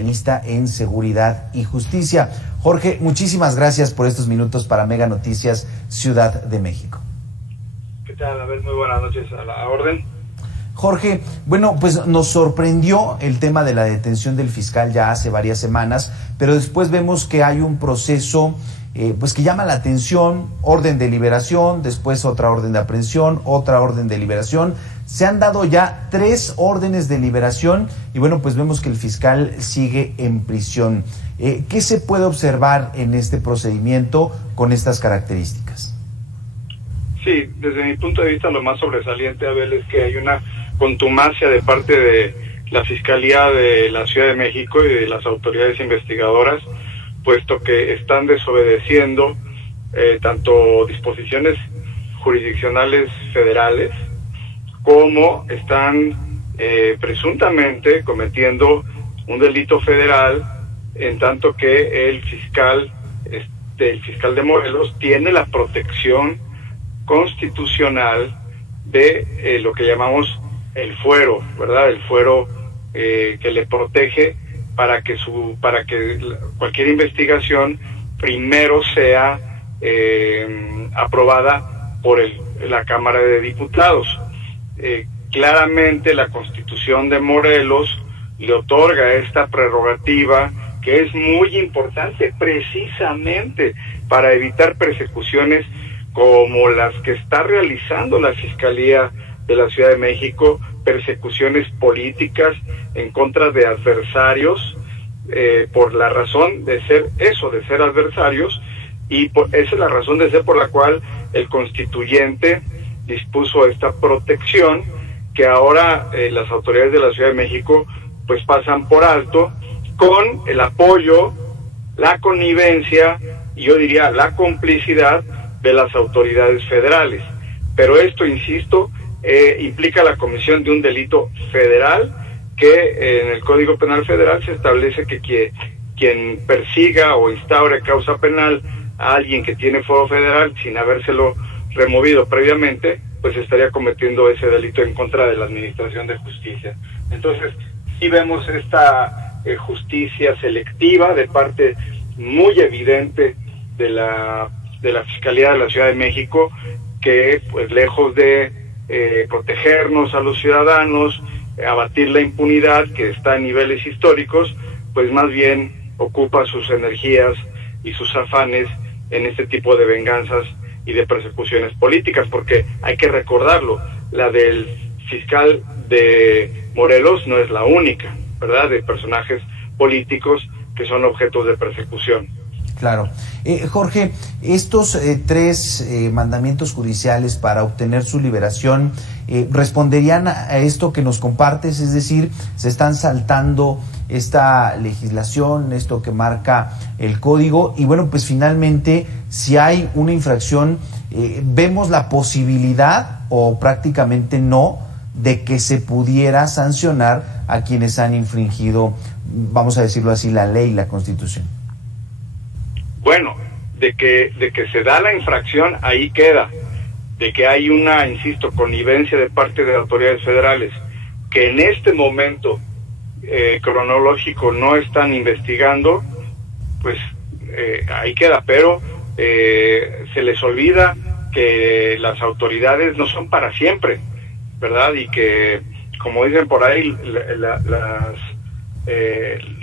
en Seguridad y Justicia. Jorge, muchísimas gracias por estos minutos para Mega Noticias Ciudad de México. ¿Qué tal? A ver, muy buenas noches, a la orden. Jorge, bueno, pues nos sorprendió el tema de la detención del fiscal ya hace varias semanas, pero después vemos que hay un proceso pues que llama la atención, orden de liberación, después otra orden de aprehensión, otra orden de liberación. Se han dado ya 3 órdenes de liberación y bueno, pues vemos que el fiscal sigue en prisión. ¿Qué se puede observar en este procedimiento con estas características? Sí, desde mi punto de vista lo más sobresaliente, Abel, es que hay una contumacia de parte de la Fiscalía de la Ciudad de México y de las autoridades investigadoras, puesto que están desobedeciendo tanto disposiciones jurisdiccionales federales como están presuntamente cometiendo un delito federal, en tanto que el fiscal de Morelos tiene la protección constitucional de lo que llamamos el fuero, ¿verdad? El fuero que le protege para que cualquier investigación primero sea aprobada por la Cámara de Diputados. Claramente la Constitución de Morelos le otorga esta prerrogativa que es muy importante precisamente para evitar persecuciones como las que está realizando la Fiscalía de la Ciudad de México, persecuciones políticas en contra de adversarios, por la razón de ser adversarios, y esa es la razón de ser por la cual el constituyente dispuso esta protección que ahora las autoridades de la Ciudad de México pues pasan por alto con el apoyo, la connivencia y yo diría la complicidad de las autoridades federales. Pero esto, insisto, implica la comisión de un delito federal que en el Código Penal Federal se establece que quien persiga o instaure causa penal a alguien que tiene fuero federal sin habérselo removido previamente, pues estaría cometiendo ese delito en contra de la Administración de Justicia. Entonces, sí vemos esta justicia selectiva de parte muy evidente de la Fiscalía de la Ciudad de México, que pues lejos de protegernos a los ciudadanos, abatir la impunidad que está en niveles históricos, pues más bien ocupa sus energías y sus afanes en este tipo de venganzas y de persecuciones políticas, porque hay que recordarlo, la del fiscal de Morelos no es la única, ¿verdad?, de personajes políticos que son objetos de persecución. Claro. Jorge, estos 3 mandamientos judiciales para obtener su liberación responderían a esto que nos compartes, es decir, se están saltando esta legislación, esto que marca el código, y bueno, pues finalmente, si hay una infracción, vemos la posibilidad, o prácticamente no, de que se pudiera sancionar a quienes han infringido, vamos a decirlo así, la ley y la Constitución. Bueno, de que se da la infracción, ahí queda. De que hay una, insisto, connivencia de parte de autoridades federales que en este momento cronológico no están investigando, pues ahí queda. Pero se les olvida que las autoridades no son para siempre, ¿verdad? Y que, como dicen por ahí,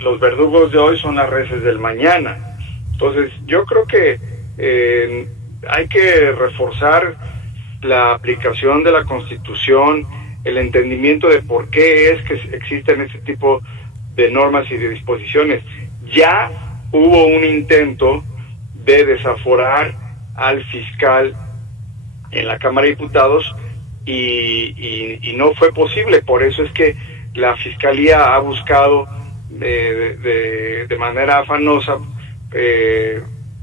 los verdugos de hoy son las reses del mañana. Entonces, yo creo que hay que reforzar la aplicación de la Constitución, el entendimiento de por qué es que existen este tipo de normas y de disposiciones. Ya hubo un intento de desaforar al fiscal en la Cámara de Diputados y no fue posible. Por eso es que la Fiscalía ha buscado de manera afanosa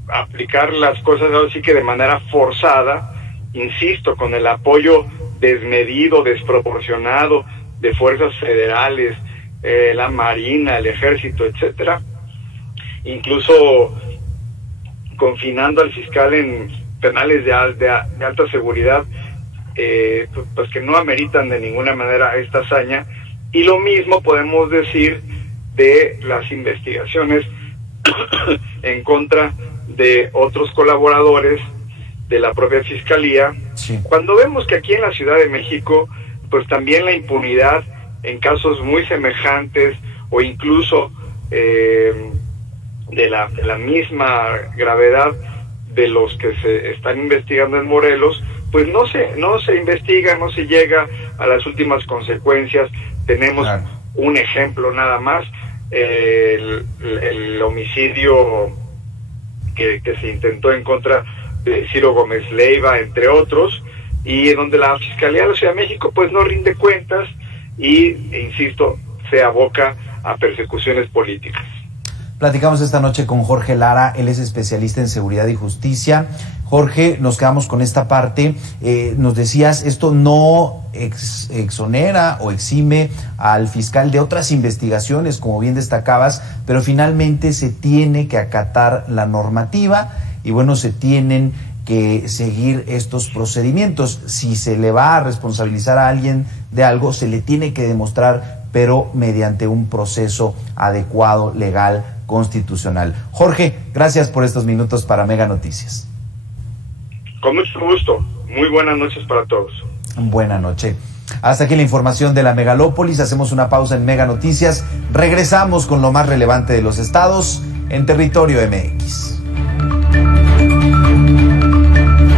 aplicar las cosas así que de manera forzada, insisto, con el apoyo desmedido, desproporcionado de fuerzas federales, la Marina, el Ejército, etcétera, incluso confinando al fiscal en penales de alta seguridad, pues que no ameritan de ninguna manera esta hazaña. Y lo mismo podemos decir de las investigaciones en contra de otros colaboradores de la propia Fiscalía, sí, cuando vemos que aquí en la Ciudad de México, pues también la impunidad en casos muy semejantes o incluso de la misma gravedad de los que se están investigando en Morelos, pues no se investiga, no se llega a las últimas consecuencias. Tenemos un ejemplo nada más, el homicidio que se intentó en contra de Ciro Gómez Leiva, entre otros, y en donde la Fiscalía de la Ciudad de México pues no rinde cuentas y, insisto, se aboca a persecuciones políticas. Platicamos esta noche con Jorge Lara, él es especialista en seguridad y justicia. Jorge, nos quedamos con esta parte. Nos decías, esto no exonera o exime al fiscal de otras investigaciones, como bien destacabas, pero finalmente se tiene que acatar la normativa y bueno, se tienen que seguir estos procedimientos. Si se le va a responsabilizar a alguien de algo, se le tiene que demostrar, pero mediante un proceso adecuado, legal, constitucional. Jorge, gracias por estos minutos para Mega Noticias. Con mucho gusto. Muy buenas noches para todos. Buena noche. Hasta aquí la información de la megalópolis. Hacemos una pausa en Mega Noticias. Regresamos con lo más relevante de los estados en Territorio MX.